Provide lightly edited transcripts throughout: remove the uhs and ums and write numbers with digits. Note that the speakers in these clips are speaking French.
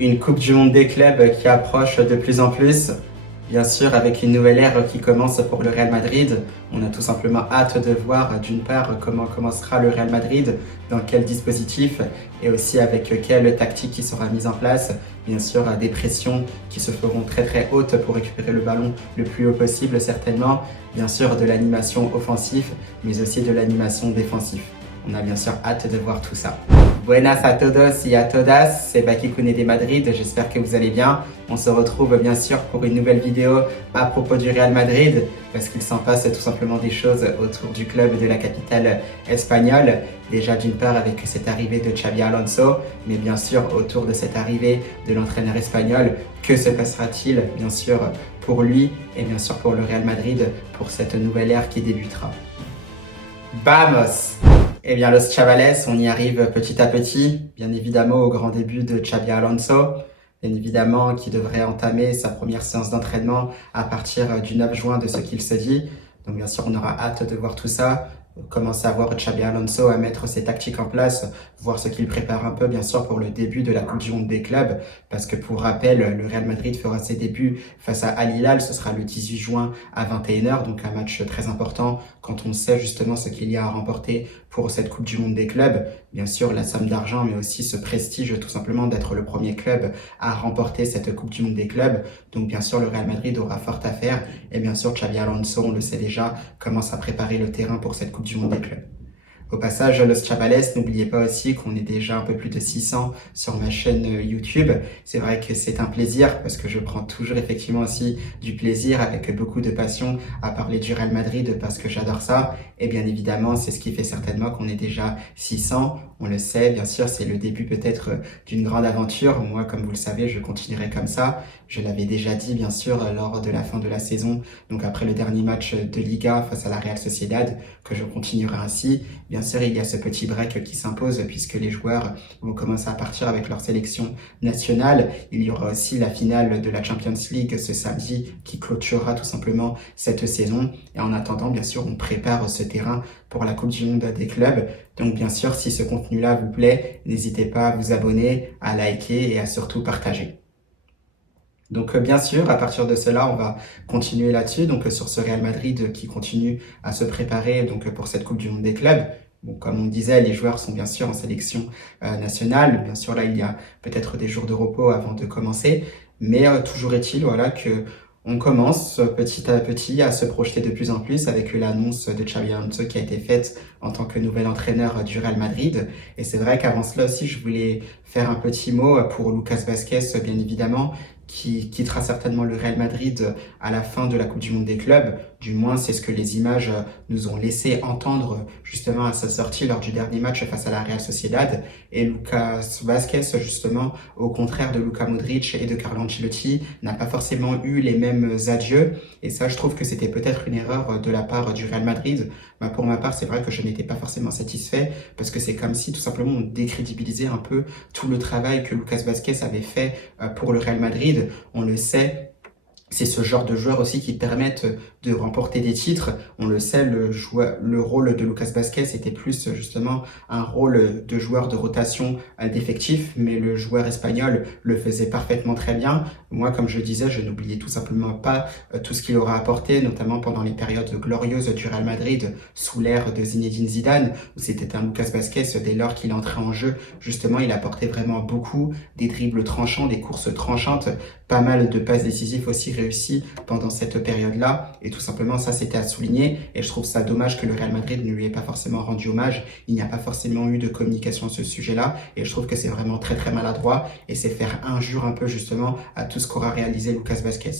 Une Coupe du Monde des clubs qui approche de plus en plus. Bien sûr, avec une nouvelle ère qui commence pour le Real Madrid, on a tout simplement hâte de voir d'une part comment commencera le Real Madrid, dans quel dispositif et aussi avec quelle tactique qui sera mise en place. Bien sûr, des pressions qui se feront très très hautes pour récupérer le ballon le plus haut possible certainement. Bien sûr, de l'animation offensive, mais aussi de l'animation défensive. On a bien sûr hâte de voir tout ça. Buenas a todos y a todas, c'est Bakikune de Madrid, j'espère que vous allez bien. On se retrouve bien sûr pour une nouvelle vidéo à propos du Real Madrid, parce qu'il s'en passe tout simplement des choses autour du club de la capitale espagnole. Déjà d'une part avec cette arrivée de Xabi Alonso, mais bien sûr autour de cette arrivée de l'entraîneur espagnol, que se passera-t-il bien sûr pour lui et bien sûr pour le Real Madrid pour cette nouvelle ère qui débutera. Vamos! Eh bien, Los Chavales, on y arrive petit à petit, bien évidemment au grand début de Xabi Alonso, bien évidemment qui devrait entamer sa première séance d'entraînement à partir du 9 juin de ce qu'il se dit. Donc bien sûr, on aura hâte de voir tout ça, commencer à voir Xabi Alonso à mettre ses tactiques en place, voir ce qu'il prépare un peu bien sûr pour le début de la Coupe du Monde des clubs, parce que pour rappel, le Real Madrid fera ses débuts face à Al Hilal, ce sera le 18 juin à 21h, donc un match très important quand on sait justement ce qu'il y a à remporter pour cette Coupe du Monde des clubs. Bien sûr, la somme d'argent, mais aussi ce prestige tout simplement d'être le premier club à remporter cette Coupe du Monde des clubs. Donc bien sûr, le Real Madrid aura fort à faire. Et bien sûr, Xabi Alonso, on le sait déjà, commence à préparer le terrain pour cette Coupe du Monde des clubs. Au passage, Los Chavales, n'oubliez pas aussi qu'on est déjà un peu plus de 600 sur ma chaîne YouTube. C'est vrai que c'est un plaisir parce que je prends toujours effectivement aussi du plaisir avec beaucoup de passion à parler du Real Madrid parce que j'adore ça. Et bien évidemment, c'est ce qui fait certainement qu'on est déjà 600. On le sait, bien sûr, c'est le début peut-être d'une grande aventure. Moi, comme vous le savez, je continuerai comme ça. Je l'avais déjà dit, bien sûr, lors de la fin de la saison, donc après le dernier match de Liga face à la Real Sociedad, que je continuerai ainsi. Bien sûr, il y a ce petit break qui s'impose puisque les joueurs vont commencer à partir avec leur sélection nationale. Il y aura aussi la finale de la Champions League ce samedi qui clôturera tout simplement cette saison. Et en attendant, bien sûr, on prépare ce terrain pour la Coupe du Monde des clubs. Donc bien sûr, si ce contenu-là vous plaît, n'hésitez pas à vous abonner, à liker et à surtout partager. Donc bien sûr, à partir de cela, on va continuer là-dessus, donc sur ce Real Madrid qui continue à se préparer donc pour cette Coupe du Monde des clubs. Bon, comme on disait, les joueurs sont bien sûr en sélection nationale. Bien sûr, là, il y a peut-être des jours de repos avant de commencer, mais toujours est-il, voilà, que on commence petit à petit à se projeter de plus en plus avec l'annonce de Xabi Alonso qui a été faite en tant que nouvel entraîneur du Real Madrid. Et c'est vrai qu'avant cela aussi, je voulais faire un petit mot pour Lucas Vázquez, bien évidemment, qui quittera certainement le Real Madrid à la fin de la Coupe du Monde des clubs. Du moins, c'est ce que les images nous ont laissé entendre justement à sa sortie lors du dernier match face à la Real Sociedad. Et Lucas Vázquez, justement, au contraire de Luka Modric et de Carlo Ancelotti, n'a pas forcément eu les mêmes adieux. Et ça, je trouve que c'était peut-être une erreur de la part du Real Madrid. Pour ma part, c'est vrai que je n'étais pas forcément satisfait parce que c'est comme si tout simplement on décrédibilisait un peu tout le travail que Lucas Vázquez avait fait pour le Real Madrid. On le sait, c'est ce genre de joueurs aussi qui permettent de remporter des titres. On le sait, le rôle de Lucas Vázquez était plus justement un rôle de joueur de rotation d'effectif, mais le joueur espagnol le faisait parfaitement très bien. Moi, comme je le disais, je n'oubliais tout simplement pas tout ce qu'il aura apporté, notamment pendant les périodes glorieuses du Real Madrid sous l'ère de Zinedine Zidane, où c'était un Lucas Vázquez, dès lors qu'il entrait en jeu, justement, il apportait vraiment beaucoup, des dribbles tranchants, des courses tranchantes, pas mal de passes décisives aussi réussies pendant cette période-là. Et tout simplement, ça, c'était à souligner. Et je trouve ça dommage que le Real Madrid ne lui ait pas forcément rendu hommage. Il n'y a pas forcément eu de communication à ce sujet-là. Et je trouve que c'est vraiment très, très maladroit. Et c'est faire injure un peu, justement, à tout ce qu'aura réalisé Lucas Vázquez.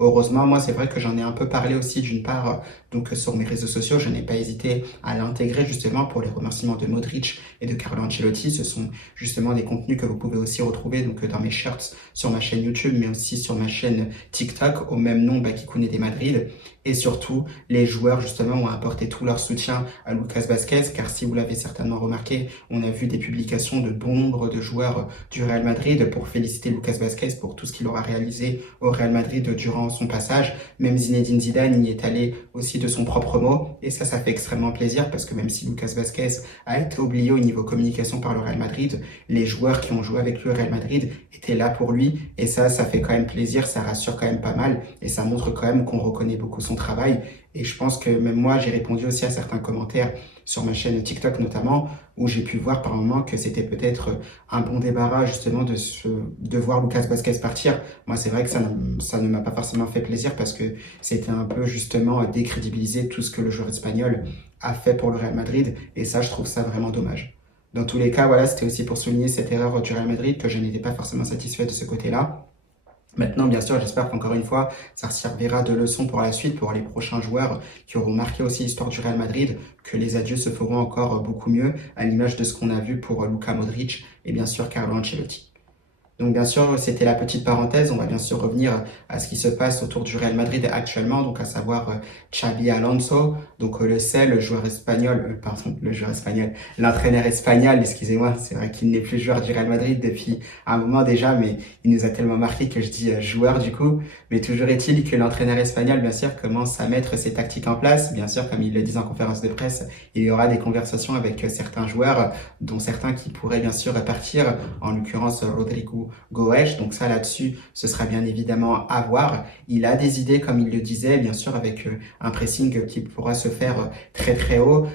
Heureusement, moi, c'est vrai que j'en ai un peu parlé aussi d'une part donc sur mes réseaux sociaux. Je n'ai pas hésité à l'intégrer justement pour les remerciements de Modric et de Carlo Ancelotti. Ce sont justement des contenus que vous pouvez aussi retrouver donc dans mes shirts sur ma chaîne YouTube, mais aussi sur ma chaîne TikTok au même nom, Bakikune de Madrid. Et surtout, les joueurs justement ont apporté tout leur soutien à Lucas Vázquez, car si vous l'avez certainement remarqué, on a vu des publications de bon nombre de joueurs du Real Madrid pour féliciter Lucas Vázquez pour tout ce qu'il aura réalisé au Real Madrid durant son passage. Même Zinedine Zidane y est allé aussi de son propre mot. Et ça fait extrêmement plaisir parce que même si Lucas Vazquez a été oublié au niveau communication par le Real Madrid, les joueurs qui ont joué avec lui au Real Madrid étaient là pour lui. Et ça fait quand même plaisir, ça rassure quand même pas mal. Et ça montre quand même qu'on reconnaît beaucoup son travail. Et je pense que même moi, j'ai répondu aussi à certains commentaires sur ma chaîne TikTok notamment, où j'ai pu voir par moments que c'était peut-être un bon débarras justement de voir Lucas Vazquez partir. Moi, c'est vrai que ça ne m'a pas forcément fait plaisir parce que c'était un peu justement décrédibiliser tout ce que le joueur espagnol a fait pour le Real Madrid. Et ça, je trouve ça vraiment dommage. Dans tous les cas, voilà, c'était aussi pour souligner cette erreur du Real Madrid que je n'étais pas forcément satisfait de ce côté-là. Maintenant, bien sûr, j'espère qu'encore une fois, ça servira de leçon pour la suite, pour les prochains joueurs qui auront marqué aussi l'histoire du Real Madrid, que les adieux se feront encore beaucoup mieux, à l'image de ce qu'on a vu pour Luka Modric et bien sûr Carlo Ancelotti. Donc bien sûr, c'était la petite parenthèse. On va bien sûr revenir à ce qui se passe autour du Real Madrid actuellement, donc à savoir Xabi Alonso, donc le sait, le joueur espagnol, l'entraîneur espagnol, excusez-moi, c'est vrai qu'il n'est plus joueur du Real Madrid depuis un moment déjà, mais il nous a tellement marqué que je dis joueur du coup. Mais toujours est-il que l'entraîneur espagnol, bien sûr, commence à mettre ses tactiques en place. Bien sûr, comme il le dit en conférence de presse, il y aura des conversations avec certains joueurs, dont certains qui pourraient bien sûr partir, en l'occurrence Rodrigo Goes, donc ça là-dessus, ce sera bien évidemment à voir. Il a des idées, comme il le disait, bien sûr, avec un pressing qui pourra se faire très très haut.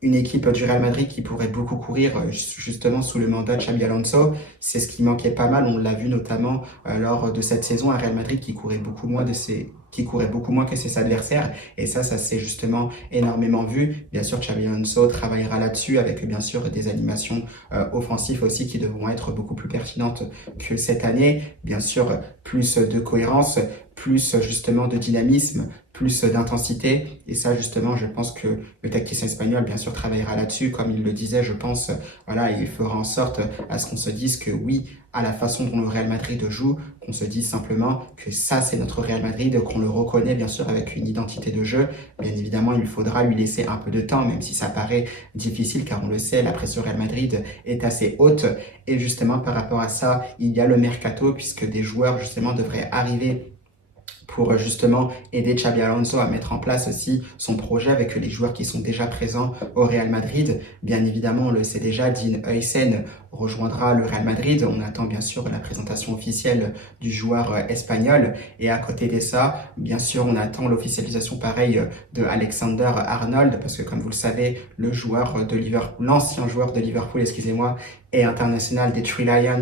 Une équipe du Real Madrid qui pourrait beaucoup courir justement sous le mandat de Xabi Alonso. C'est ce qui manquait pas mal. On l'a vu notamment lors de cette saison, un Real Madrid qui courait beaucoup moins que ses adversaires. Et ça s'est justement énormément vu. Bien sûr, Xabi Alonso travaillera là-dessus avec bien sûr des animations offensives aussi qui devront être beaucoup plus pertinentes que cette année. Bien sûr, plus de cohérence, plus justement de dynamisme, plus d'intensité. Et ça, justement, je pense que le tacticien espagnol, bien sûr, travaillera là-dessus. Comme il le disait, je pense, voilà, il fera en sorte à ce qu'on se dise que oui, à la façon dont le Real Madrid joue, qu'on se dise simplement que ça, c'est notre Real Madrid, qu'on le reconnaît, bien sûr, avec une identité de jeu. Bien évidemment, il faudra lui laisser un peu de temps, même si ça paraît difficile, car on le sait, la pression Real Madrid est assez haute. Et justement, par rapport à ça, il y a le mercato, puisque des joueurs, justement, devraient arriver pour justement aider Xabi Alonso à mettre en place aussi son projet avec les joueurs qui sont déjà présents au Real Madrid. Bien évidemment, on le sait déjà, Dean Huijsen rejoindra le Real Madrid. On attend bien sûr la présentation officielle du joueur espagnol. Et à côté de ça, bien sûr, on attend l'officialisation pareil de Alexander Arnold, parce que comme vous le savez, l'ancien joueur de Liverpool, excusez-moi, et international des Three Lions,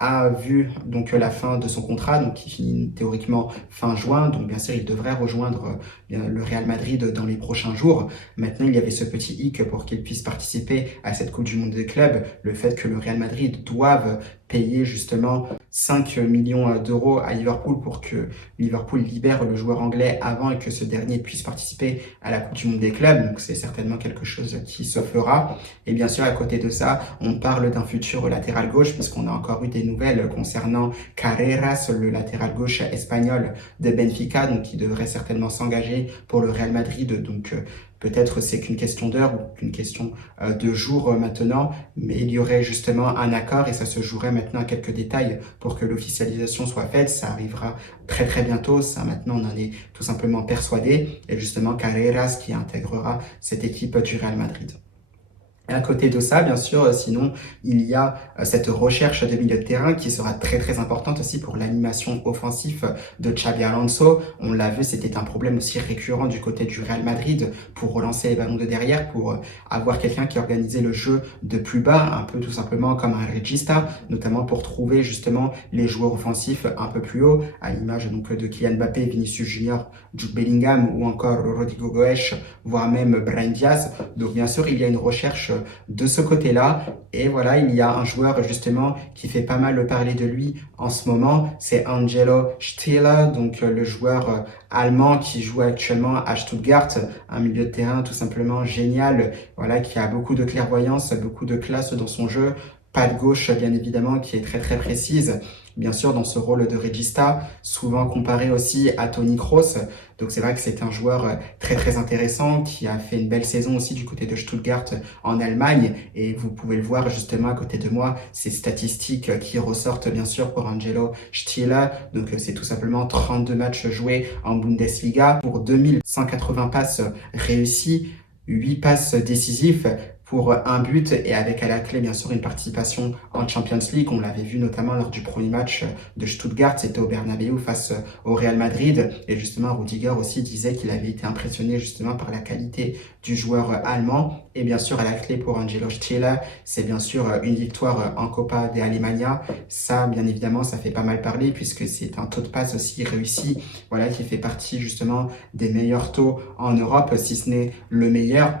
a vu donc la fin de son contrat, donc qui finit théoriquement fin juin. Donc bien sûr, il devrait rejoindre le Real Madrid dans les prochains jours. Maintenant, il y avait ce petit hic pour qu'il puisse participer à cette Coupe du Monde des clubs, le fait que le Real Madrid doive payer justement 5 millions d'euros à Liverpool pour que Liverpool libère le joueur anglais avant et que ce dernier puisse participer à la Coupe du Monde des clubs. Donc c'est certainement quelque chose qui se fera. Et bien sûr, à côté de ça, on parle d'un futur latéral gauche puisqu'on a encore eu des nouvelles concernant Carreras, le latéral gauche espagnol de Benfica, donc qui devrait certainement s'engager pour le Real Madrid. Donc peut-être c'est qu'une question d'heure ou qu'une question de jours maintenant, mais il y aurait justement un accord et ça se jouerait maintenant à quelques détails pour que l'officialisation soit faite. Ça arrivera très très bientôt, ça maintenant on en est tout simplement persuadé, et justement Carreras qui intégrera cette équipe du Real Madrid. Et à côté de ça, bien sûr, sinon, il y a cette recherche de milieu de terrain qui sera très très importante aussi pour l'animation offensive de Xabi Alonso. On l'a vu, c'était un problème aussi récurrent du côté du Real Madrid pour relancer les ballons de derrière, pour avoir quelqu'un qui organisait le jeu de plus bas, un peu tout simplement comme un regista, notamment pour trouver justement les joueurs offensifs un peu plus haut, à l'image donc de Kylian Mbappé, Vinicius Junior, Jude Bellingham ou encore Rodrigo Goes, voire même Brahim Diaz. Donc bien sûr, il y a une recherche de ce côté-là. Et voilà, il y a un joueur justement qui fait pas mal parler de lui en ce moment, c'est Angelo Stiller, donc le joueur allemand qui joue actuellement à Stuttgart, un milieu de terrain tout simplement génial, voilà, qui a beaucoup de clairvoyance, beaucoup de classe dans son jeu. patte gauche, bien évidemment, qui est très très précise. Bien sûr, dans ce rôle de regista, souvent comparé aussi à Toni Kroos. Donc c'est vrai que c'est un joueur très très intéressant qui a fait une belle saison aussi du côté de Stuttgart en Allemagne. Et vous pouvez le voir justement à côté de moi, ces statistiques qui ressortent bien sûr pour Angelo Stiller. Donc c'est tout simplement 32 matchs joués en Bundesliga pour 2180 passes réussies, 8 passes décisives pour un but et avec à la clé bien sûr une participation en Champions League. On l'avait vu notamment lors du premier match de Stuttgart, c'était au Bernabéu face au Real Madrid, et justement Rudiger aussi disait qu'il avait été impressionné justement par la qualité du joueur allemand. Et bien sûr à la clé pour Angelo Stiller, c'est bien sûr une victoire en Copa de Alemania. Ça bien évidemment ça fait pas mal parler puisque c'est un taux de passe aussi réussi, voilà, qui fait partie justement des meilleurs taux en Europe, si ce n'est le meilleur.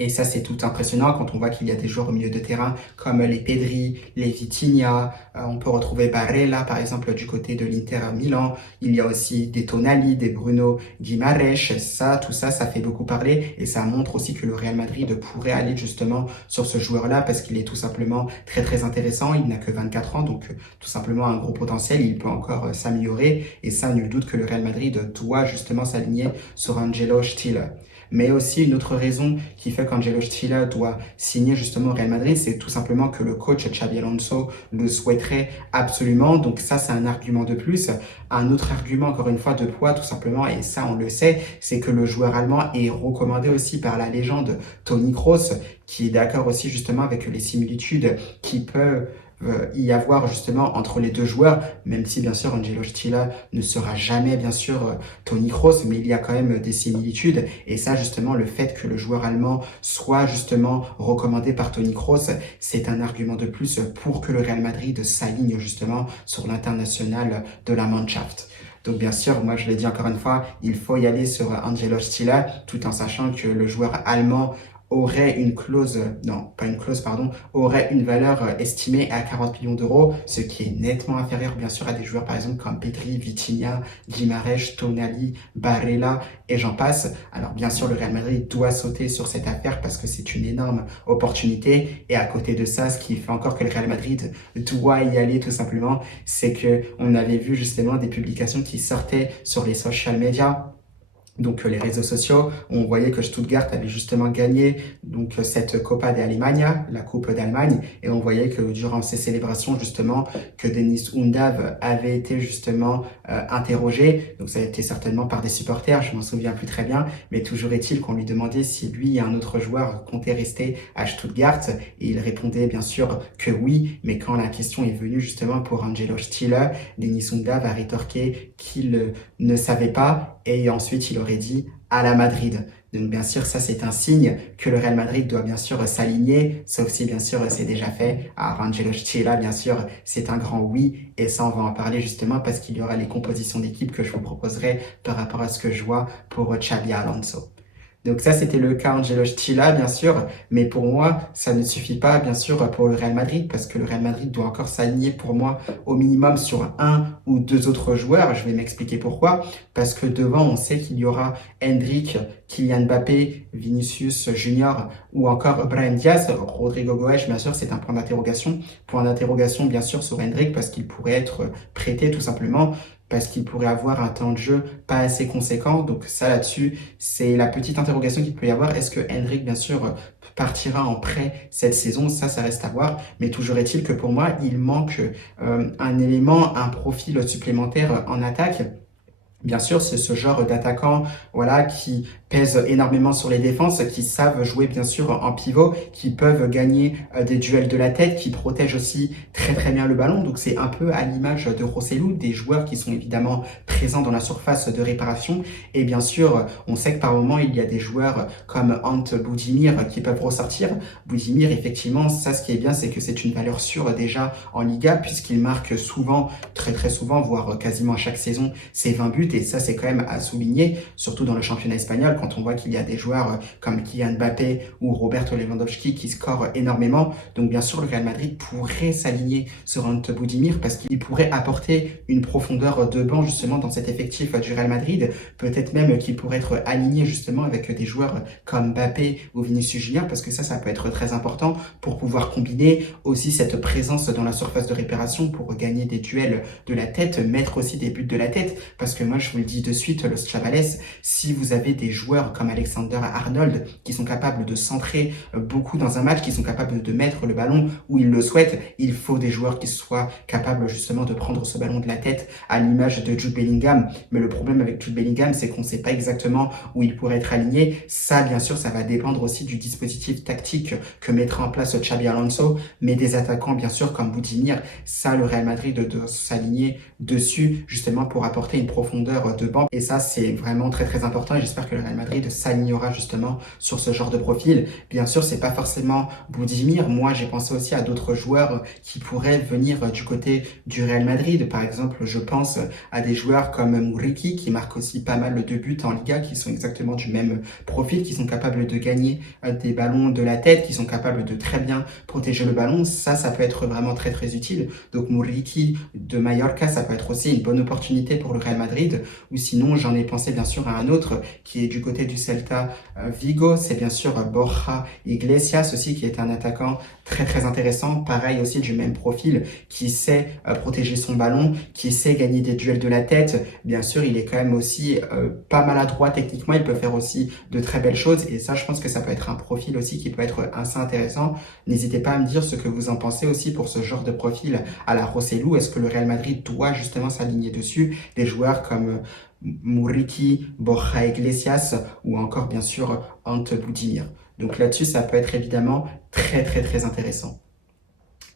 Et ça, c'est tout impressionnant quand on voit qu'il y a des joueurs au milieu de terrain comme les Pedri, les Vitinha. On peut retrouver Barella, par exemple, du côté de l'Inter Milan. Il y a aussi des Tonali, des Bruno Guimaraes. Ça, tout ça, ça fait beaucoup parler. Et ça montre aussi que le Real Madrid pourrait aller justement sur ce joueur-là parce qu'il est tout simplement très, très intéressant. Il n'a que 24 ans, donc tout simplement un gros potentiel. Il peut encore s'améliorer. Et ça, nul doute que le Real Madrid doit justement s'aligner sur Angelo Stiller. Mais aussi une autre raison qui fait qu'Angelo Stiller doit signer justement au Real Madrid, c'est tout simplement que le coach Xabi Alonso le souhaiterait absolument. Donc ça, c'est un argument de plus. Un autre argument, encore une fois, de poids, tout simplement, et ça, on le sait, c'est que le joueur allemand est recommandé aussi par la légende Toni Kroos, qui est d'accord aussi justement avec les similitudes qui peuvent y avoir justement entre les deux joueurs, même si bien sûr Angelo Stiller ne sera jamais bien sûr Toni Kroos, mais il y a quand même des similitudes. Et ça justement, le fait que le joueur allemand soit justement recommandé par Toni Kroos, c'est un argument de plus pour que le Real Madrid s'aligne justement sur l'international de la Mannschaft. Donc bien sûr, moi je l'ai dit encore une fois, il faut y aller sur Angelo Stiller, tout en sachant que le joueur allemand aurait une clause, non, pas une clause, pardon, aurait une valeur estimée à 40 millions d'euros, ce qui est nettement inférieur, bien sûr, à des joueurs, par exemple, comme Pedri, Vitinha, Guimaraes, Tonali, Barella, et j'en passe. Alors, bien sûr, le Real Madrid doit sauter sur cette affaire parce que c'est une énorme opportunité. Et à côté de ça, ce qui fait encore que le Real Madrid doit y aller, tout simplement, c'est que on avait vu justement des publications qui sortaient sur les social media, donc les réseaux sociaux, on voyait que Stuttgart avait justement gagné donc cette Copa de Alemania, la Coupe d'Allemagne, et on voyait que durant ces célébrations justement que Dennis Undav avait été justement interrogé. Donc ça a été certainement par des supporters, je m'en souviens plus très bien, mais toujours est-il qu'on lui demandait si lui et un autre joueur comptaient rester à Stuttgart, et il répondait bien sûr que oui, mais quand la question est venue justement pour Angelo Stiller, Dennis Undav a rétorqué qu'il ne savait pas, et ensuite il aurait dit à la Madrid. Donc bien sûr, ça c'est un signe que le Real Madrid doit bien sûr s'aligner, sauf si bien sûr c'est déjà fait. À Angelo Stiller, bien sûr, c'est un grand oui, et ça on va en parler justement parce qu'il y aura les compositions d'équipe que je vous proposerai par rapport à ce que je vois pour Xabi Alonso. Donc ça, c'était le cas Angelo Stiller, bien sûr, mais pour moi, ça ne suffit pas, bien sûr, pour le Real Madrid, parce que le Real Madrid doit encore s'aligner pour moi au minimum sur un ou deux autres joueurs. Je vais m'expliquer pourquoi, parce que devant, on sait qu'il y aura Endrick, Kylian Mbappé, Vinicius Junior ou encore Brahim Diaz. Rodrigo Goes, bien sûr, c'est un point d'interrogation. Point d'interrogation, bien sûr, sur Endrick, parce qu'il pourrait être prêté tout simplement, parce qu'il pourrait avoir un temps de jeu pas assez conséquent. Donc ça là-dessus, c'est la petite interrogation qu'il peut y avoir. Est-ce que Endrick, bien sûr, partira en prêt cette saison? Ça reste à voir. Mais toujours est-il que pour moi, il manque un élément, un profil supplémentaire en attaque. Bien sûr, c'est ce genre d'attaquant, voilà, qui pèse énormément sur les défenses, qui savent jouer bien sûr en pivot, qui peuvent gagner des duels de la tête, qui protègent aussi très très bien le ballon. Donc c'est un peu à l'image de Rosselló, des joueurs qui sont évidemment présents dans la surface de réparation. Et bien sûr, on sait que par moment il y a des joueurs comme Ant Budimir qui peuvent ressortir. Budimir, effectivement, ça ce qui est bien, c'est que c'est une valeur sûre déjà en Liga, puisqu'il marque souvent, très très souvent, voire quasiment chaque saison, ses 20 buts. but et ça c'est quand même à souligner, surtout dans le championnat espagnol quand on voit qu'il y a des joueurs comme Kylian Mbappé ou Roberto Lewandowski qui scorent énormément. Donc bien sûr le Real Madrid pourrait s'aligner sur Ante Budimir parce qu'il pourrait apporter une profondeur de banc justement dans cet effectif du Real Madrid. Peut-être même qu'il pourrait être aligné justement avec des joueurs comme Mbappé ou Vinicius Junior parce que ça peut être très important pour pouvoir combiner aussi cette présence dans la surface de réparation pour gagner des duels de la tête, mettre aussi des buts de la tête parce que moi je vous le dis de suite, Los Chavales, si vous avez des joueurs comme Alexander Arnold qui sont capables de centrer beaucoup dans un match, qui sont capables de mettre le ballon où ils le souhaitent, il faut des joueurs qui soient capables justement de prendre ce ballon de la tête à l'image de Jude Bellingham. Mais le problème avec Jude Bellingham, c'est qu'on ne sait pas exactement où il pourrait être aligné. Ça, bien sûr, ça va dépendre aussi du dispositif tactique que mettra en place Xabi Alonso, mais des attaquants, bien sûr, comme Budimir, ça, le Real Madrid doit s'aligner dessus, justement, pour apporter une profondeur de banc. Et ça, c'est vraiment très, très important. Et j'espère que le Real Madrid s'alignera justement sur ce genre de profil. Bien sûr, c'est pas forcément Budimir. Moi, j'ai pensé aussi à d'autres joueurs qui pourraient venir du côté du Real Madrid. Par exemple, je pense à des joueurs comme Muriqi, qui marquent aussi pas mal de buts en Liga, qui sont exactement du même profil, qui sont capables de gagner des ballons de la tête, qui sont capables de très bien protéger le ballon. Ça peut être vraiment très, très utile. Donc, Muriqi de Mallorca, ça peut être aussi une bonne opportunité pour le Real Madrid. Ou sinon, j'en ai pensé bien sûr à un autre qui est du côté du Celta Vigo. C'est bien sûr Borja Iglesias aussi, qui est un attaquant très, très intéressant. Pareil aussi du même profil, qui sait protéger son ballon, qui sait gagner des duels de la tête. Bien sûr, il est quand même aussi pas maladroit techniquement. Il peut faire aussi de très belles choses. Et ça, je pense que ça peut être un profil aussi qui peut être assez intéressant. N'hésitez pas à me dire ce que vous en pensez aussi pour ce genre de profil à la Rosselló. Est-ce que le Real Madrid doit justement s'aligner dessus? Des joueurs comme Muriqi, Borja Iglesias ou encore bien sûr Ante Budimir. Donc là-dessus, ça peut être évidemment très très très intéressant.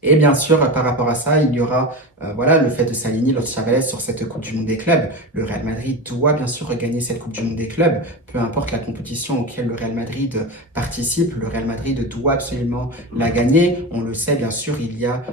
Et bien sûr, par rapport à ça, il y aura le fait de s'aligner Los Chavales sur cette Coupe du Monde des clubs. Le Real Madrid doit bien sûr gagner cette Coupe du Monde des clubs, peu importe la compétition auquel le Real Madrid participe. Le Real Madrid doit absolument la gagner. On le sait, bien sûr, il y a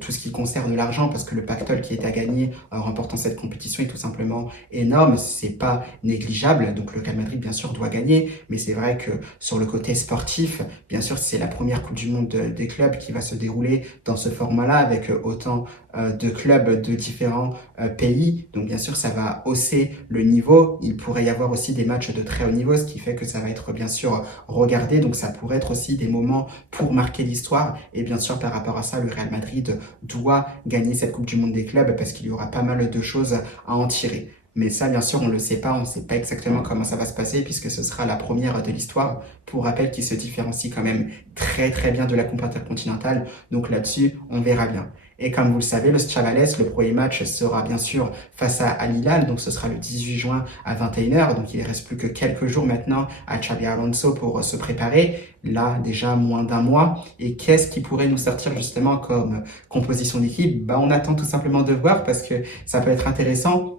tout ce qui concerne l'argent parce que le pactole qui est à gagner en remportant cette compétition est tout simplement énorme. C'est pas négligeable. Donc le Real Madrid, bien sûr, doit gagner. Mais c'est vrai que sur le côté sportif, bien sûr, c'est la première Coupe du Monde des clubs qui va se dérouler dans ce format-là avec autant de clubs de différents pays. Donc bien sûr, ça va hausser le niveau. Il pourrait y avoir aussi des matchs de très haut niveau, ce qui fait que ça va être bien sûr regardé. Donc ça pourrait être aussi des moments pour marquer l'histoire. Et bien sûr, par rapport à ça, le Real Madrid doit gagner cette Coupe du Monde des clubs parce qu'il y aura pas mal de choses à en tirer. Mais ça, bien sûr, on ne le sait pas. On ne sait pas exactement comment ça va se passer puisque ce sera la première de l'histoire. Pour rappel, qui se différencie quand même très très bien de la Coupe intercontinentale. Donc là-dessus, on verra bien. Et comme vous le savez, Los Chavales, le premier match sera bien sûr face à Al Hilal. Donc ce sera le 18 juin à 21h. Donc il ne reste plus que quelques jours maintenant à Xabi Alonso pour se préparer. Là, déjà moins d'un mois. Et qu'est-ce qui pourrait nous sortir justement comme composition d'équipe? On attend tout simplement de voir parce que ça peut être intéressant.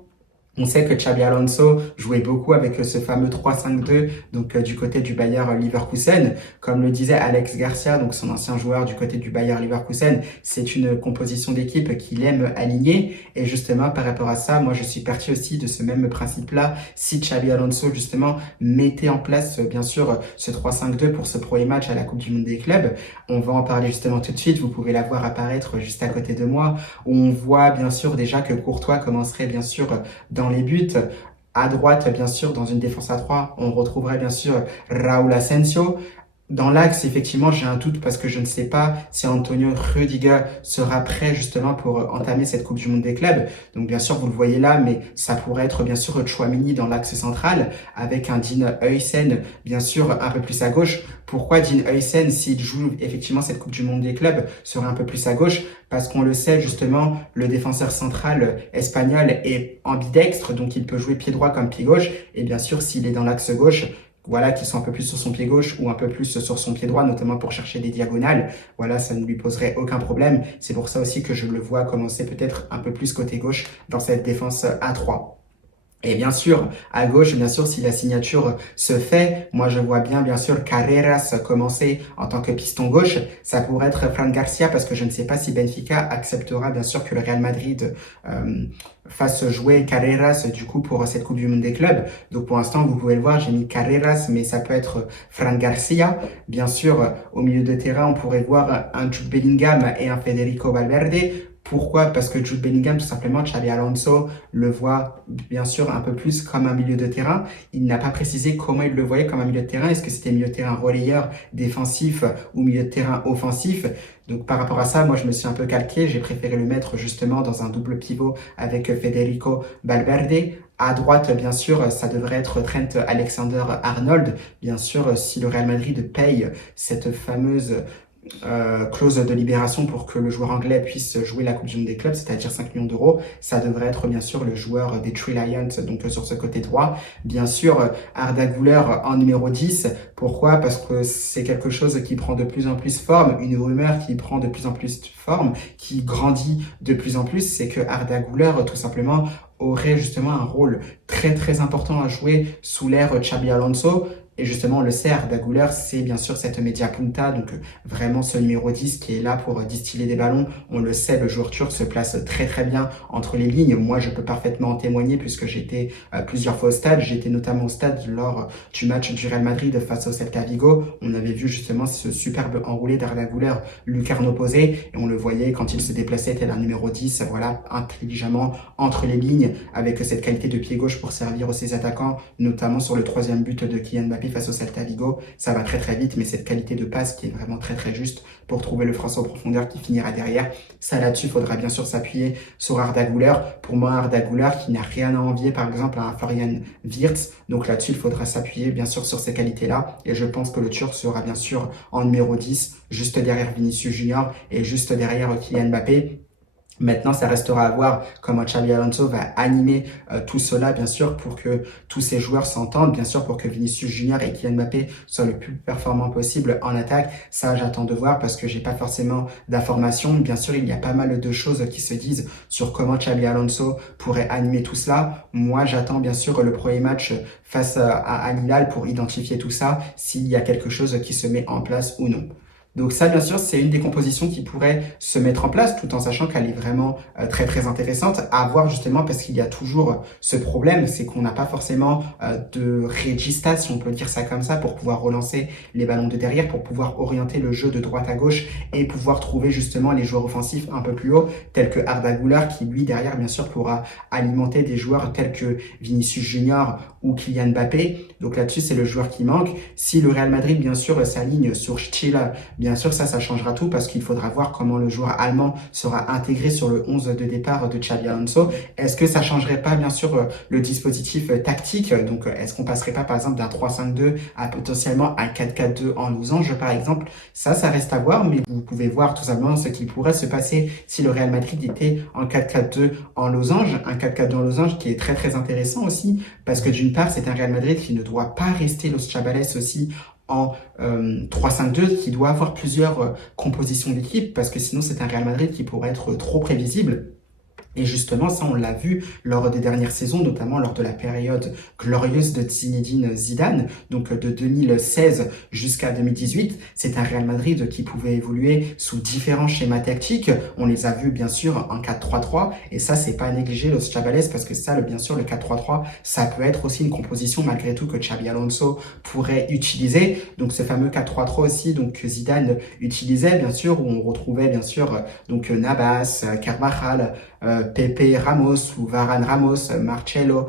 On sait que Xabi Alonso jouait beaucoup avec ce fameux 3-5-2, donc du côté du Bayer Leverkusen. Comme le disait Alex Garcia, donc son ancien joueur du côté du Bayer Leverkusen, c'est une composition d'équipe qu'il aime aligner. Et justement, par rapport à ça, moi je suis parti aussi de ce même principe-là. Si Xabi Alonso justement mettait en place, bien sûr, ce 3-5-2 pour ce premier match à la Coupe du Monde des clubs, on va en parler justement tout de suite. Vous pouvez la voir apparaître juste à côté de moi. On voit bien sûr déjà que Courtois commencerait bien sûr dans les buts. À droite, bien sûr, dans une défense à 3, on retrouverait bien sûr Raúl Asensio. Dans l'axe, effectivement, j'ai un doute parce que je ne sais pas si Antonio Rudiger sera prêt justement pour entamer cette Coupe du Monde des clubs. Donc bien sûr, vous le voyez là, mais ça pourrait être bien sûr Tchouaméni dans l'axe central avec un Dean Huijsen bien sûr un peu plus à gauche. Pourquoi Dean Huijsen, s'il joue effectivement cette Coupe du Monde des clubs, serait un peu plus à gauche? Parce qu'on le sait justement, le défenseur central espagnol est ambidextre, donc il peut jouer pied droit comme pied gauche. Et bien sûr, s'il est dans l'axe gauche, qui sont un peu plus sur son pied gauche ou un peu plus sur son pied droit, notamment pour chercher des diagonales. Ça ne lui poserait aucun problème. C'est pour ça aussi que je le vois commencer peut-être un peu plus côté gauche dans cette défense à 3. Et bien sûr, à gauche, bien sûr, si la signature se fait, moi je vois bien sûr, Carreras commencer en tant que piston gauche. Ça pourrait être Fran Garcia parce que je ne sais pas si Benfica acceptera bien sûr que le Real Madrid fasse jouer Carreras du coup pour cette Coupe du Monde des clubs. Donc pour l'instant, vous pouvez le voir, j'ai mis Carreras, mais ça peut être Fran Garcia. Bien sûr, au milieu de terrain, on pourrait voir un Jude Bellingham et un Federico Valverde. Pourquoi? Parce que Jude Bellingham, tout simplement, Xabi Alonso le voit bien sûr un peu plus comme un milieu de terrain. Il n'a pas précisé comment il le voyait comme un milieu de terrain. Est-ce que c'était milieu de terrain relayeur, défensif ou milieu de terrain offensif? Donc par rapport à ça, moi je me suis un peu calqué. J'ai préféré le mettre justement dans un double pivot avec Federico Valverde. À droite, bien sûr, ça devrait être Trent Alexander-Arnold. Bien sûr, si le Real Madrid paye cette fameuse clause de libération pour que le joueur anglais puisse jouer la Coupe du Monde des clubs, c'est-à-dire 5 millions d'euros. Ça devrait être bien sûr le joueur des Three Lions, donc sur ce côté droit. Bien sûr, Arda Güler en numéro 10. Pourquoi? Parce que c'est quelque chose qui prend de plus en plus forme, une rumeur qui prend de plus en plus forme, qui grandit de plus en plus, c'est que Arda Güler, tout simplement, aurait justement un rôle très important à jouer sous l'ère Xabi Alonso. Et justement, on le sait, Arda Güler, c'est bien sûr cette media punta, donc vraiment ce numéro 10 qui est là pour distiller des ballons. On le sait, le joueur turc se place très bien entre les lignes. Moi, je peux parfaitement en témoigner puisque j'étais plusieurs fois au stade. J'étais notamment au stade lors du match du Real Madrid face au Celta Vigo. On avait vu justement ce superbe enroulé d'Arda Güler, lucarne opposée, et on le voyait quand il se déplaçait tel un numéro 10, voilà, intelligemment entre les lignes, avec cette qualité de pied gauche pour servir aux ses attaquants, notamment sur le troisième but de Kylian Mbappé face au Celta Vigo. Ça va très vite, mais cette qualité de passe qui est vraiment très juste pour trouver le Français en profondeur qui finira derrière. Ça là-dessus, il faudra bien sûr s'appuyer sur Arda Güler. Pour moi, Arda Güler qui n'a rien à envier par exemple à un Florian Wirtz. Donc là-dessus, il faudra s'appuyer bien sûr sur ces qualités-là. Et je pense que le Turc sera bien sûr en numéro 10, juste derrière Vinicius Junior et juste derrière Kylian Mbappé. Maintenant, ça restera à voir comment Xabi Alonso va animer tout cela, bien sûr, pour que tous ces joueurs s'entendent, bien sûr, pour que Vinicius Junior et Kylian Mbappé soient le plus performants possible en attaque. Ça, j'attends de voir parce que j'ai pas forcément d'informations. Bien sûr, il y a pas mal de choses qui se disent sur comment Xabi Alonso pourrait animer tout cela. Moi, j'attends bien sûr le premier match face à Al Hilal pour identifier tout ça, s'il y a quelque chose qui se met en place ou non. Donc ça, bien sûr, c'est une des compositions qui pourrait se mettre en place, tout en sachant qu'elle est vraiment très intéressante à voir justement parce qu'il y a toujours ce problème, c'est qu'on n'a pas forcément de regista, si on peut dire ça comme ça, pour pouvoir relancer les ballons de derrière, pour pouvoir orienter le jeu de droite à gauche et pouvoir trouver justement les joueurs offensifs un peu plus haut, tels que Arda Güler, qui lui derrière, bien sûr, pourra alimenter des joueurs tels que Vinicius Junior ou Kylian Mbappé. Donc là-dessus, c'est le joueur qui manque. Si le Real Madrid, bien sûr, s'aligne sur Style, bien sûr, ça changera tout parce qu'il faudra voir comment le joueur allemand sera intégré sur le 11 de départ de Xabi Alonso. Est-ce que ça changerait pas, bien sûr, le dispositif tactique? Donc, est-ce qu'on passerait pas, par exemple, d'un 3-5-2 à potentiellement un 4-4-2 en losange, par exemple? Ça reste à voir, mais vous pouvez voir tout simplement ce qui pourrait se passer si le Real Madrid était en 4-4-2 en losange. Un 4-4-2 en losange qui est très intéressant aussi parce que d'une part, c'est un Real Madrid qui ne doit pas rester Los Chavales aussi en 3-5-2, qui doit avoir plusieurs compositions d'équipe parce que sinon c'est un Real Madrid qui pourrait être trop prévisible. Et justement, ça, on l'a vu lors des dernières saisons, notamment lors de la période glorieuse de Zinedine Zidane, donc de 2016 jusqu'à 2018. C'est un Real Madrid qui pouvait évoluer sous différents schémas tactiques. On les a vus, bien sûr, en 4-3-3. Et ça, c'est pas à négliger Los Chavales parce que ça, bien sûr, le 4-3-3, ça peut être aussi une composition, malgré tout, que Xabi Alonso pourrait utiliser. Donc, ce fameux 4-3-3 aussi, donc, que Zidane utilisait, bien sûr, où on retrouvait, bien sûr, donc, Navas, Carvajal, Pepe Ramos ou Varane Ramos, Marcelo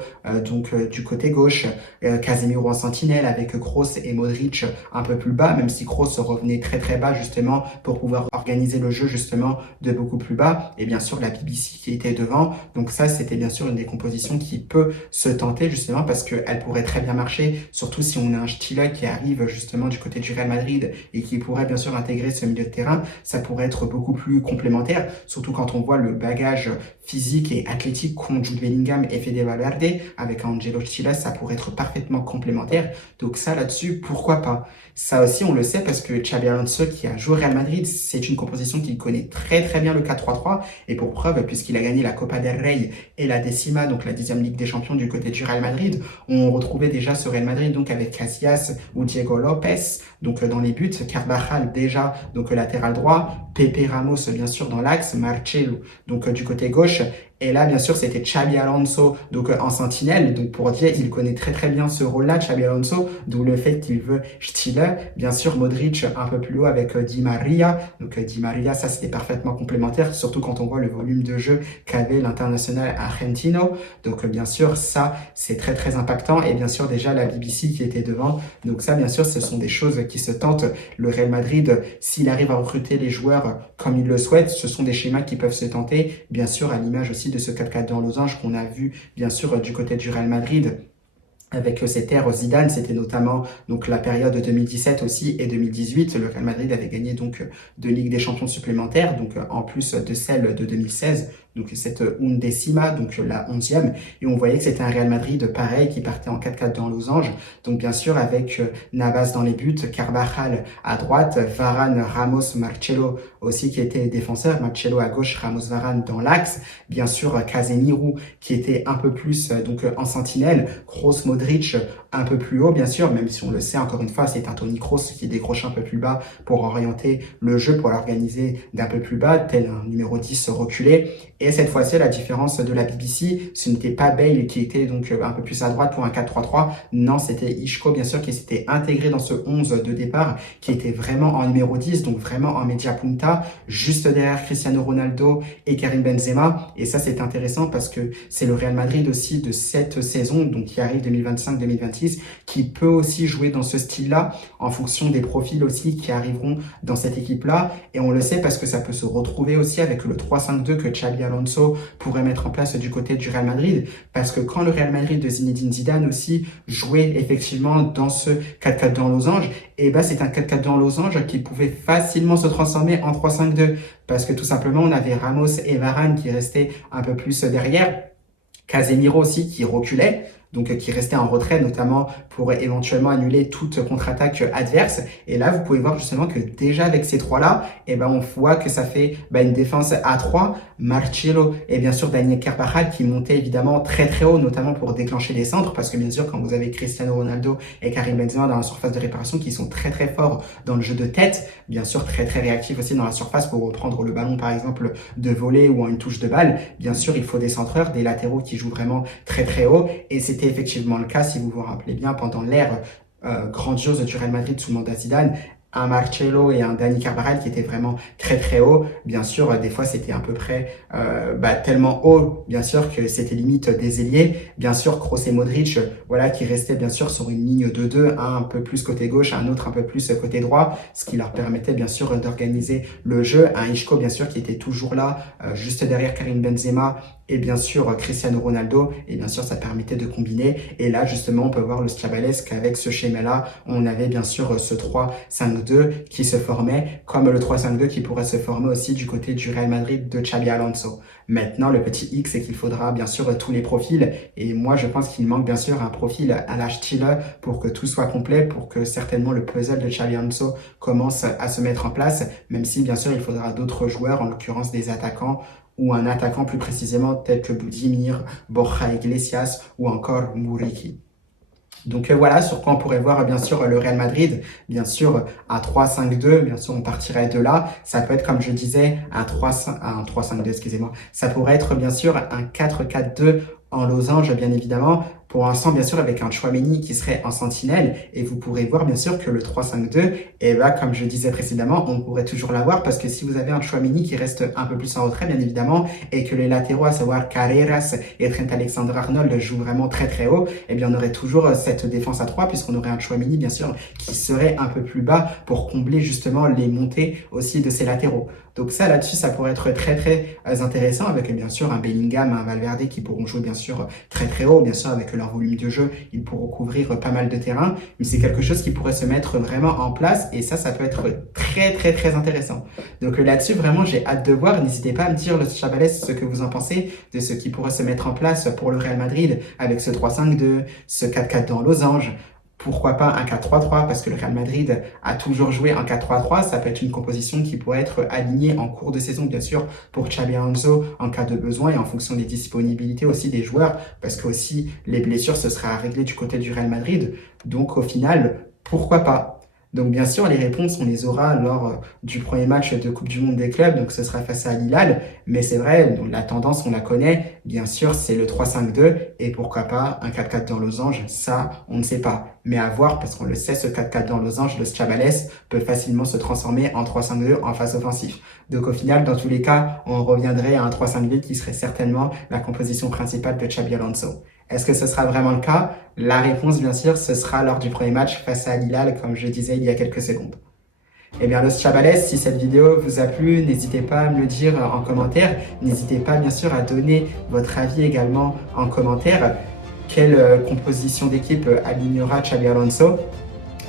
du côté gauche, Casemiro en sentinelle avec Kroos et Modric un peu plus bas, même si Kroos revenait très bas justement pour pouvoir organiser le jeu justement de beaucoup plus bas, et bien sûr la BBC qui était devant. Donc ça, c'était bien sûr une des compositions qui peut se tenter justement parce qu'elle pourrait très bien marcher, surtout si on a un Style qui arrive justement du côté du Real Madrid et qui pourrait bien sûr intégrer ce milieu de terrain. Ça pourrait être beaucoup plus complémentaire, surtout quand on voit le bagage physique et athlétique qu'ont Jude Bellingham et Fede Valverde, avec Angelo Stilla, ça pourrait être parfaitement complémentaire. Donc ça, là-dessus, pourquoi pas? Ça aussi, on le sait parce que Xabi Alonso, qui a joué au Real Madrid, c'est une composition qu'il connaît très très bien le 4-3-3. Et pour preuve, puisqu'il a gagné la Copa del Rey et la Décima, donc la 10e Ligue des Champions du côté du Real Madrid, on retrouvait déjà ce Real Madrid donc avec Casillas ou Diego Lopez, donc dans les buts, Carvajal déjà, donc latéral droit, Pepe Ramos bien sûr dans l'axe, Marcelo donc du côté gauche. Et là, bien sûr, c'était Xabi Alonso, donc en sentinelle. Donc pour dire, il connaît très très bien ce rôle-là, Xabi Alonso, d'où le fait qu'il veut Stiller. Bien sûr, Modric un peu plus haut avec Di Maria. Donc Di Maria, ça c'était parfaitement complémentaire, surtout quand on voit le volume de jeu qu'avait l'international argentino. Donc bien sûr, ça c'est très très impactant. Et bien sûr, déjà la BBC qui était devant. Donc ça, bien sûr, ce sont des choses qui se tentent. Le Real Madrid, s'il arrive à recruter les joueurs comme il le souhaite, ce sont des schémas qui peuvent se tenter. Bien sûr, à l'image aussi de ce 4-4-2 en losange qu'on a vu bien sûr du côté du Real Madrid avec cette ère Zidane, c'était notamment donc la période 2017 aussi et 2018. Le Real Madrid avait gagné donc 2 Ligues des Champions supplémentaires, donc en plus de celle de 2016, donc cette undécima, donc la 11e. Et on voyait que c'était un Real Madrid pareil qui partait en 4-4-2 en losange. Donc bien sûr avec Navas dans les buts, Carvajal à droite, Varane, Ramos, Marcelo aussi qui était défenseur, Marcelo à gauche, Ramos, Varane dans l'axe. Bien sûr Casemiro qui était un peu plus donc en sentinelle, Kroos, Modric un peu plus haut bien sûr, même si on le sait encore une fois, c'est un Toni Kroos qui décroche un peu plus bas pour orienter le jeu, pour l'organiser d'un peu plus bas, tel un numéro 10 reculé. Et cette fois-ci, la différence de la BBC, ce n'était pas Bale qui était donc un peu plus à droite pour un 4-3-3. Non, c'était Isco, bien sûr, qui s'était intégré dans ce 11 de départ, qui était vraiment en numéro 10, donc vraiment en media punta, juste derrière Cristiano Ronaldo et Karim Benzema. Et ça, c'est intéressant parce que c'est le Real Madrid aussi de cette saison, donc qui arrive 2025-2026, qui peut aussi jouer dans ce style-là, en fonction des profils aussi qui arriveront dans cette équipe-là. Et on le sait parce que ça peut se retrouver aussi avec le 3-5-2 que Xabi Alonso pourrait mettre en place du côté du Real Madrid, parce que quand le Real Madrid de Zinedine Zidane aussi jouait effectivement dans ce 4-4-2 en losange, et ben c'est un 4-4-2 en losange qui pouvait facilement se transformer en 3-5-2, parce que tout simplement on avait Ramos et Varane qui restaient un peu plus derrière, Casemiro aussi qui reculait, donc qui restait en retrait, notamment pour éventuellement annuler toute contre-attaque adverse. Et là, vous pouvez voir justement que déjà avec ces trois-là, on voit que ça fait une défense à 3, Marcelo et bien sûr Daniel Carvajal qui montait évidemment très très haut, notamment pour déclencher les centres, parce que bien sûr quand vous avez Cristiano Ronaldo et Karim Benzema dans la surface de réparation qui sont très très forts dans le jeu de tête, bien sûr très très réactifs aussi dans la surface pour reprendre le ballon par exemple de volée ou en une touche de balle, bien sûr il faut des centreurs, des latéraux qui jouent vraiment très très haut, et c'était effectivement le cas si vous vous rappelez bien pendant l'ère grandiose du Real Madrid sous mandat Zidane, un Marcelo et un Dani Carvajal qui étaient vraiment très très haut. Bien sûr, des fois c'était à peu près tellement haut, bien sûr, que c'était limite des ailiers. Bien sûr, Kroos et Modric, voilà, qui restaient bien sûr sur une ligne de deux, un peu plus côté gauche, un autre un peu plus côté droit, ce qui leur permettait bien sûr d'organiser le jeu. Un Isco, bien sûr, qui était toujours là, juste derrière Karim Benzema et bien sûr Cristiano Ronaldo, et bien sûr ça permettait de combiner. Et là justement on peut voir le Schiabalesque avec ce schéma-là, on avait bien sûr ce 3-5-2 qui se formait, comme le 3-5-2 qui pourrait se former aussi du côté du Real Madrid de Xabi Alonso. Maintenant le petit X, c'est qu'il faudra bien sûr tous les profils, et moi je pense qu'il manque bien sûr un profil à la Stiller pour que tout soit complet, pour que certainement le puzzle de Xabi Alonso commence à se mettre en place, même si bien sûr il faudra d'autres joueurs, en l'occurrence des attaquants, ou un attaquant plus précisément tel que Budimir, Borja Iglesias ou encore Muriqi. Donc voilà sur quoi on pourrait voir bien sûr le Real Madrid, bien sûr à 3-5-2, bien sûr on partirait de là, ça peut être comme je disais un 3-5-2, excusez-moi, ça pourrait être bien sûr un 4-4-2 en losange bien évidemment, pour l'instant bien sûr avec un Tchouaméni qui serait en sentinelle, et vous pourrez voir bien sûr que le 3-5-2, comme je disais précédemment, on pourrait toujours l'avoir, parce que si vous avez un Tchouaméni qui reste un peu plus en retrait bien évidemment, et que les latéraux, à savoir Carreras et Trent Alexander-Arnold jouent vraiment très très haut, on aurait toujours cette défense à 3, puisqu'on aurait un Tchouaméni bien sûr qui serait un peu plus bas pour combler justement les montées aussi de ces latéraux. Donc ça, là-dessus, ça pourrait être très, très intéressant avec, bien sûr, un Bellingham, un Valverde qui pourront jouer, bien sûr, très, très haut. Bien sûr, avec leur volume de jeu, ils pourront couvrir pas mal de terrain. Mais c'est quelque chose qui pourrait se mettre vraiment en place et ça peut être très, très, très intéressant. Donc là-dessus, vraiment, j'ai hâte de voir. N'hésitez pas à me dire, le Chabalès, ce que vous en pensez de ce qui pourrait se mettre en place pour le Real Madrid avec ce 3-5-2, ce 4-4 dans losange. Pourquoi pas un 4-3-3 parce que le Real Madrid a toujours joué en 4-3-3. Ça peut être une composition qui pourrait être alignée en cours de saison, bien sûr, pour Xabi Alonso en cas de besoin et en fonction des disponibilités aussi des joueurs parce que aussi les blessures, ce sera à régler du côté du Real Madrid. Donc au final, pourquoi pas? Donc bien sûr, les réponses, on les aura lors du premier match de Coupe du Monde des clubs, donc ce sera face à Al Hilal. Mais c'est vrai, donc, la tendance, on la connaît. Bien sûr, c'est le 3-5-2 et pourquoi pas un 4-4 dans losange, ça, on ne sait pas. Mais à voir, parce qu'on le sait, ce 4-4 dans losange, le Chabalès peut facilement se transformer en 3-5-2 en phase offensif. Donc au final, dans tous les cas, on reviendrait à un 3-5-2 qui serait certainement la composition principale de Xabi Alonso. Est-ce que ce sera vraiment le cas? La réponse, bien sûr, ce sera lors du premier match face à Al Hilal, comme je disais il y a quelques secondes. Eh bien, Los Chabalès, si cette vidéo vous a plu, n'hésitez pas à me le dire en commentaire. N'hésitez pas, bien sûr, à donner votre avis également en commentaire. Quelle composition d'équipe alignera Xabi Alonso?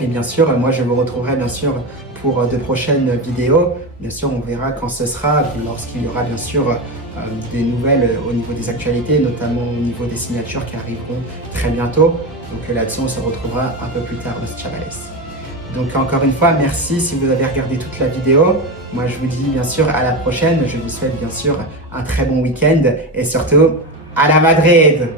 Et bien sûr, moi, je vous retrouverai, bien sûr, pour de prochaines vidéos. Bien sûr, on verra quand ce sera, lorsqu'il y aura, bien sûr, des nouvelles au niveau des actualités, notamment au niveau des signatures qui arriveront très bientôt. Donc là-dessus, on se retrouvera un peu plus tard, Los Chabalès. Donc encore une fois, merci si vous avez regardé toute la vidéo. Moi, je vous dis bien sûr à la prochaine. Je vous souhaite bien sûr un très bon week-end et surtout à la Madrid!